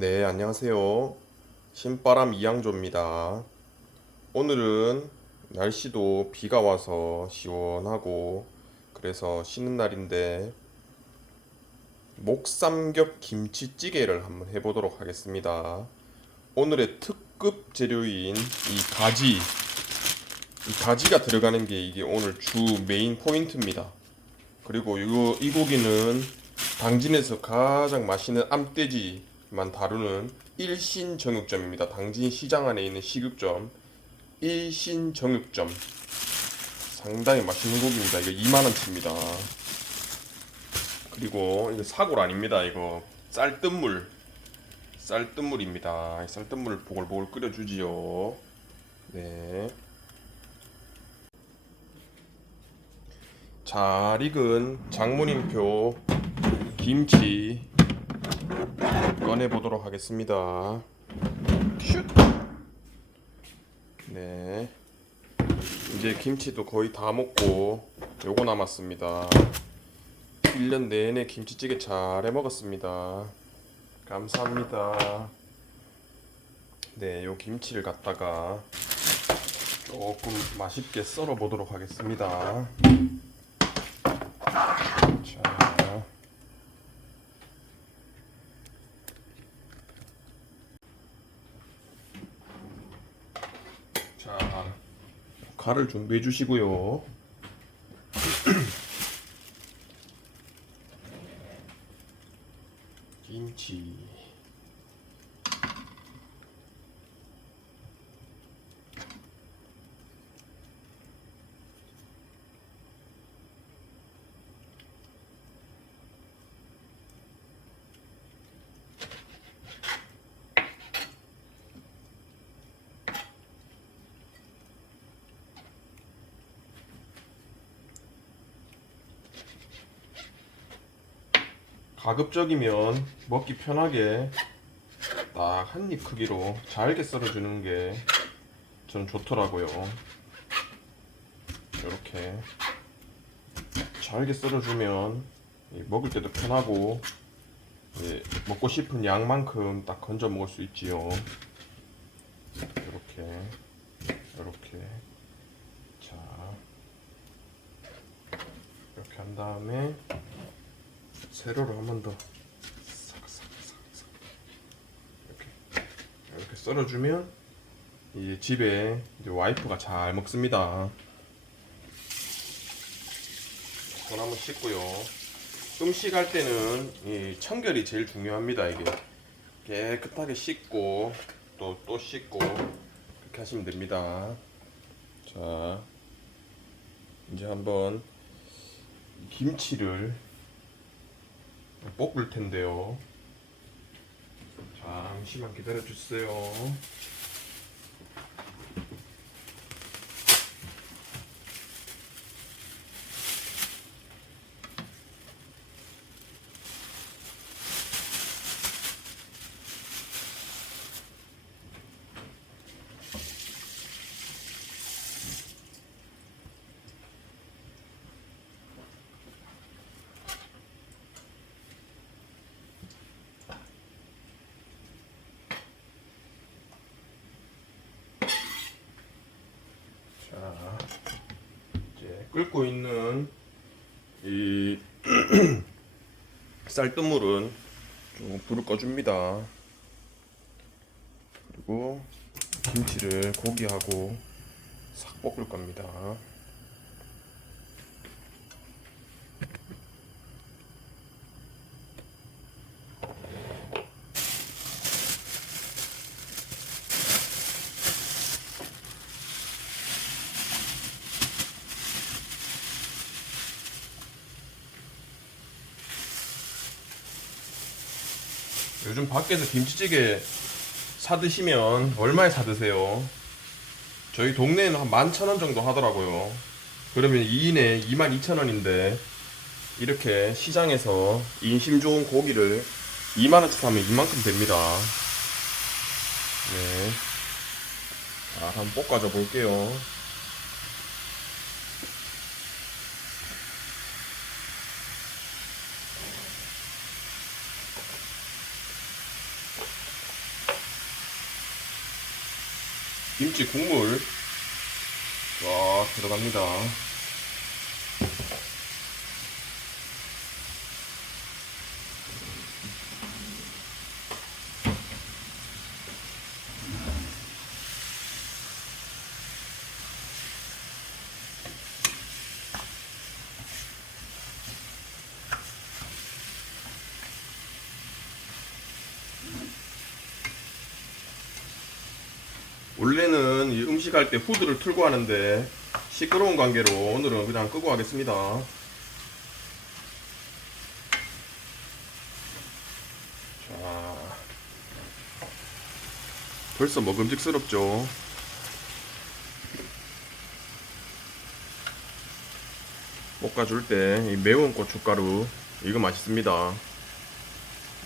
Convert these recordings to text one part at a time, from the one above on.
네, 안녕하세요. 신바람 이양조입니다. 오늘은 날씨도 비가 와서 시원하고 그래서 쉬는 날인데 목삼겹 김치찌개를 한번 해보도록 하겠습니다. 오늘의 특급 재료인 이 가지, 이 가지가 들어가는 게 이게 오늘 주 메인 포인트입니다. 그리고 이거 이 고기는 당진에서 가장 맛있는 암돼지 만 다루는 일신 정육점입니다. 당진 시장 안에 있는 식육점 일신 정육점 상당히 맛있는 고기입니다. 이거 2만 원치입니다. 그리고 이거 사골 아닙니다. 이거 쌀뜨물 쌀뜨물입니다. 이 쌀뜨물을 보글보글 끓여주지요. 네. 잘 익은 장모님표 김치 꺼내 보도록 하겠습니다. 슛. 네. 이제 김치도 거의 다 먹고 요거 남았습니다. 1년 내내 김치찌개 잘 해 먹었습니다. 감사합니다. 네, 요 김치를 갖다가 조금 맛있게 썰어 보도록 하겠습니다. 자. 자, 칼을 준비해 주시고요. 김치. 가급적이면 먹기 편하게 딱 한 입 크기로 잘게 썰어주는 게 저는 좋더라고요. 이렇게 잘게 썰어주면 이 먹을 때도 편하고 이 먹고 싶은 양만큼 딱 건져 먹을 수 있지요. 이렇게 이렇게 자 이렇게 한 다음에 세로로 한 번더 싹싹싹싹 이렇게 이렇게 썰어주면 이 집에 이제 와이프가 잘 먹습니다. 손 한번 씻고요. 음식할 때는 이 청결이 제일 중요합니다. 이게 깨끗하게 씻고 또 또 씻고 그렇게 하시면 됩니다. 자 이제 한번 김치를 볶을 텐데요. 잠시만 기다려 주세요. 끓고 있는 이 쌀뜨물은 좀 불을 꺼줍니다. 그리고 김치를 고기하고 싹 볶을 겁니다. 요즘 밖에서 김치찌개 사 드시면 얼마에 사 드세요? 저희 동네에는 한 11,000원 정도 하더라고요. 그러면 2인에 22,000원인데 이렇게 시장에서 인심 좋은 고기를 2만원치 사면 이만큼 됩니다. 네. 자, 한번 볶아줘 볼게요. 김치 국물 와 들어갑니다. 원래는 이 음식할 때 후드를 틀고 하는데 시끄러운 관계로 오늘은 그냥 끄고 하겠습니다. 자, 벌써 먹음직스럽죠. 볶아줄 때 이 매운 고춧가루 이거 맛있습니다.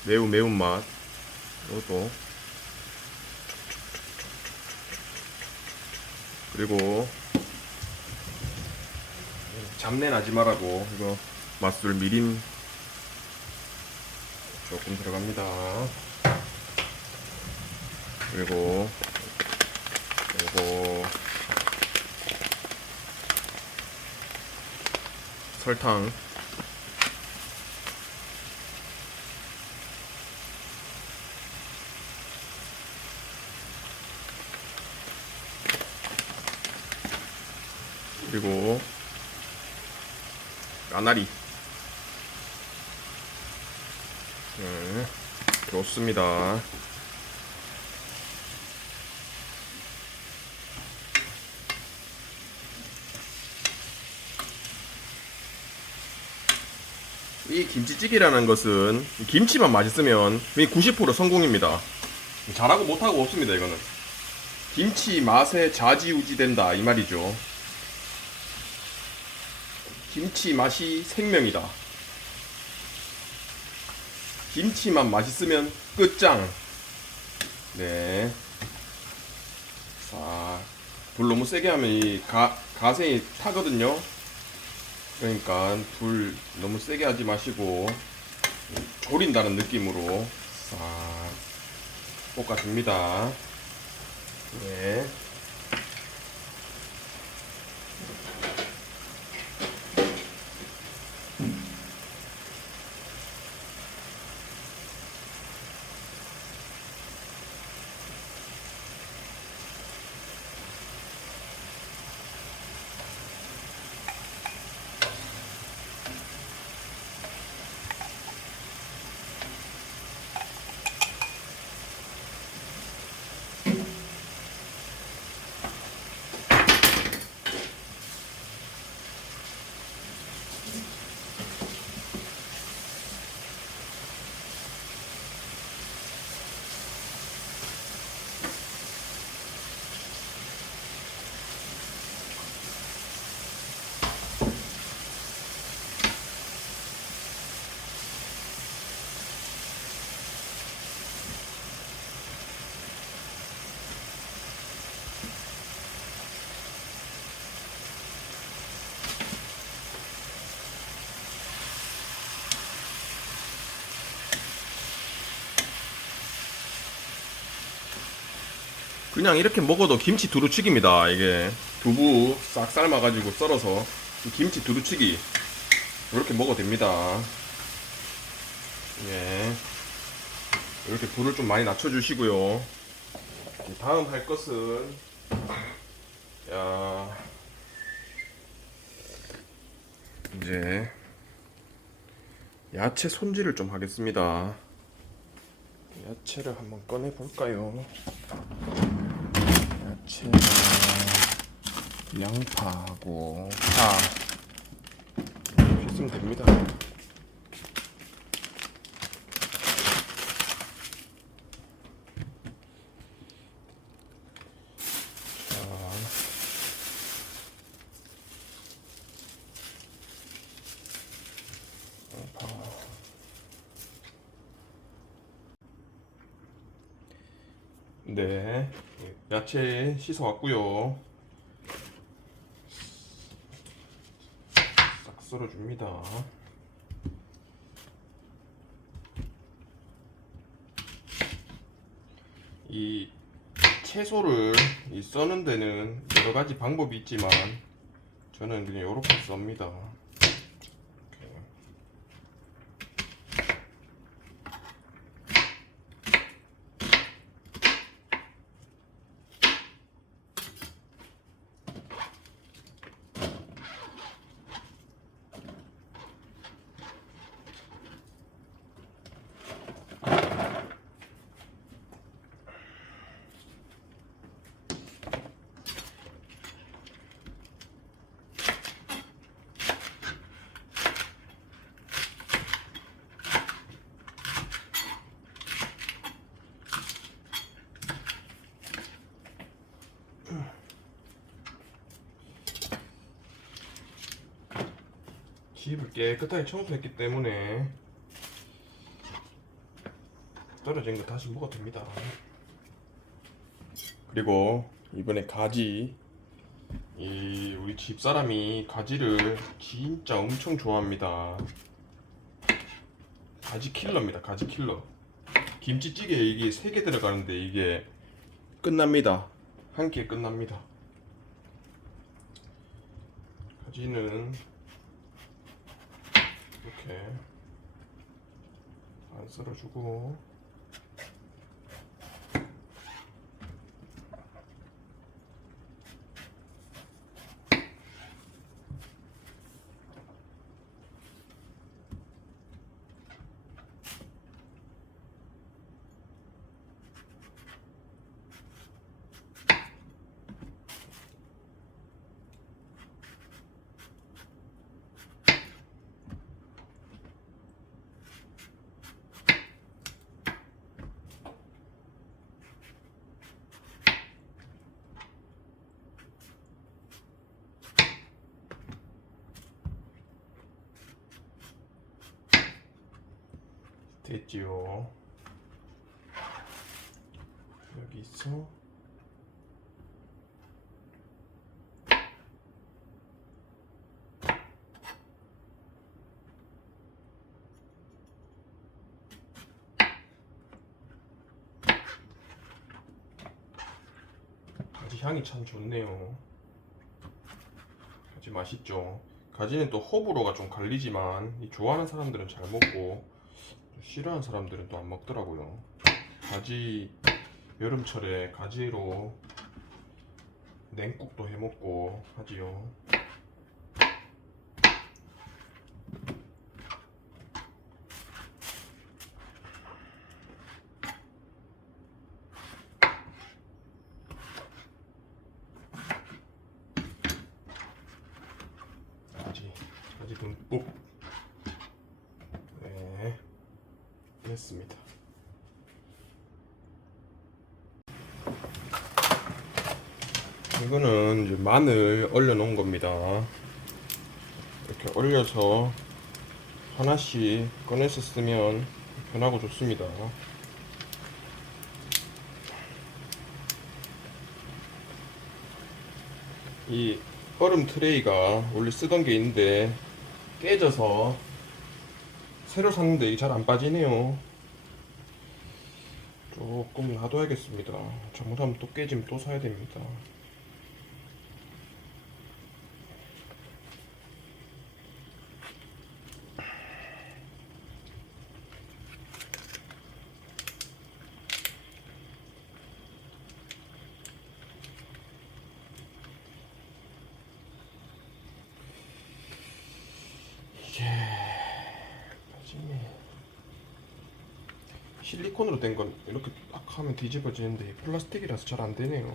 매우 매운맛 이것도 그리고 잡내 나지 말라고 이거 맛술 미림 조금 들어갑니다. 그리고 그리고 설탕 그리고 까나리 네, 좋습니다. 이 김치찌개라는 것은 김치만 맛있으면 90% 성공입니다. 잘하고 못하고 없습니다 이거는. 김치 맛에 좌지우지 된다 이 말이죠 김치 맛이 생명이다. 김치만 맛있으면 끝장. 네. 자, 불 너무 세게 하면 이 가, 가생이 타거든요. 그러니까 불 너무 세게 하지 마시고 졸인다는 느낌으로 싹 볶아줍니다. 네. 그냥 이렇게 먹어도 김치 두루치기입니다. 이게 두부 싹 삶아가지고 썰어서 이 김치 두루치기 이렇게 먹어도 됩니다. 예. 이렇게 불을 좀 많이 낮춰주시고요. 다음 할 것은 야 이제 야채 손질을 좀 하겠습니다. 야채를 한번 꺼내 볼까요? 야채가 양파하고 파 이렇게 있으면 됩니다. 네, 야채 씻어 왔고요. 싹 썰어줍니다. 이 채소를 이 써는 데는 여러 가지 방법이 있지만 저는 그냥 이렇게 썹니다. 집을 깨끗하게 청소했기 때문에 떨어진 거 다시 먹어도 됩니다. 그리고 이번에 가지 이 우리 집 사람이 가지를 진짜 엄청 좋아합니다. 가지 킬러입니다. 가지 킬러. 김치찌개 이게 세개 들어가는데 이게 끝납니다. 한 끼에 끝납니다. 가지는 이렇게 안 썰어주고 됐지요. 여기서 가지 향이 참 좋네요. 가지 맛있죠. 가지는 또 호불호가 좀 갈리지만 이 좋아하는 사람들은 잘 먹고 싫어하는 사람들은 또 안 먹더라고요. 가지 여름철에 가지로 냉국도 해 먹고 하지요. 가지, 가지 듬뿍. 네. 했습니다. 이거는 이제 마늘 얼려 놓은 겁니다. 이렇게 얼려서 하나씩 꺼내서 쓰면 편하고 좋습니다. 이 얼음 트레이가 원래 쓰던 게 있는데 깨져서 새로 샀는데 이게 잘 안 빠지네요. 조금 놔둬야겠습니다. 잘못하면 또 깨지면 또 사야 됩니다. 이게 빠지네. 실리콘으로 된 건 이렇게 딱 하면 뒤집어지는데 플라스틱이라서 잘 안 되네요.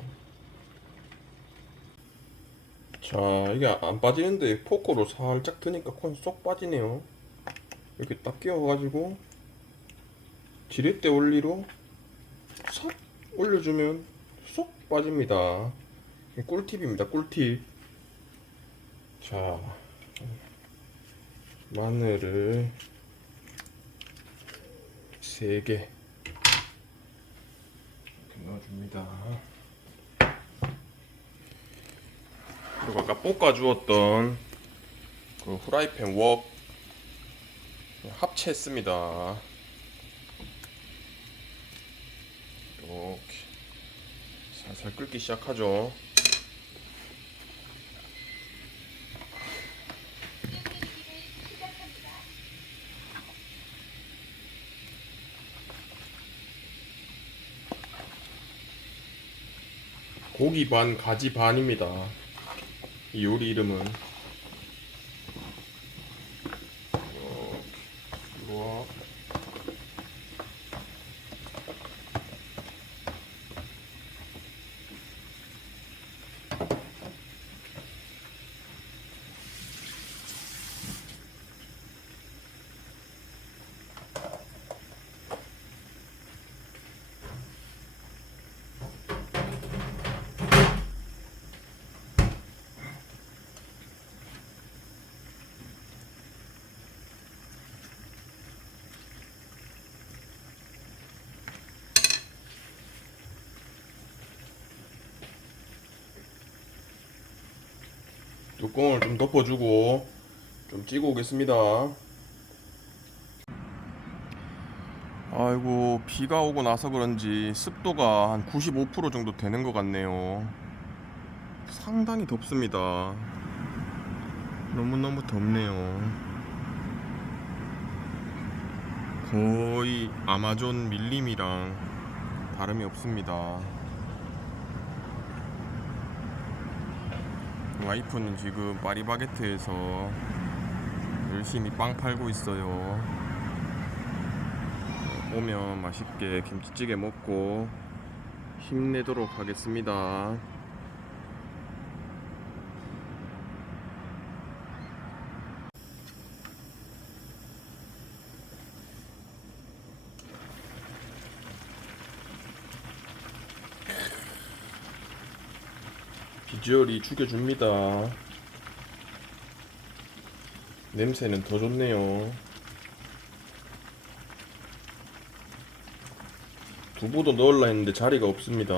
자, 이게 안 빠지는데 포크로 살짝 드니까 콘 쏙 빠지네요. 이렇게 딱 끼워가지고 지렛대 원리로 싹 올려주면 쏙 빠집니다. 꿀팁입니다. 꿀팁. 자, 마늘을 3개 이렇게 넣어줍니다. 그리고 아까 볶아주었던 그 후라이팬 웍 합체했습니다. 이렇게 살살 끓기 시작하죠. 고기 반 가지 반입니다. 이 요리 이름은 어, 우와. 뚜껑을 좀 덮어주고 좀 찌고 오겠습니다. 아이고 비가 오고 나서 그런지 습도가 한 95% 정도 되는 것 같네요. 상당히 덥습니다. 너무너무 덥네요. 거의 아마존 밀림이랑 다름이 없습니다. 와이프는 지금 파리바게트에서 열심히 빵 팔고 있어요. 오면 맛있게 김치찌개 먹고 힘내도록 하겠습니다. 비주얼이 죽여줍니다. 냄새는 더 좋네요. 두부도 넣으려 했는데 자리가 없습니다.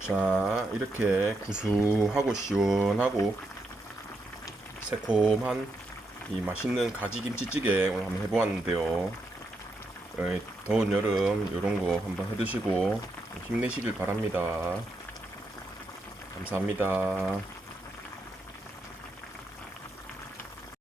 자, 이렇게 구수하고 시원하고 새콤한 이 맛있는 가지 김치찌개 오늘 한번 해보았는데요. 에, 더운 여름 이런 거 한번 해드시고 힘내시길 바랍니다. 감사합니다.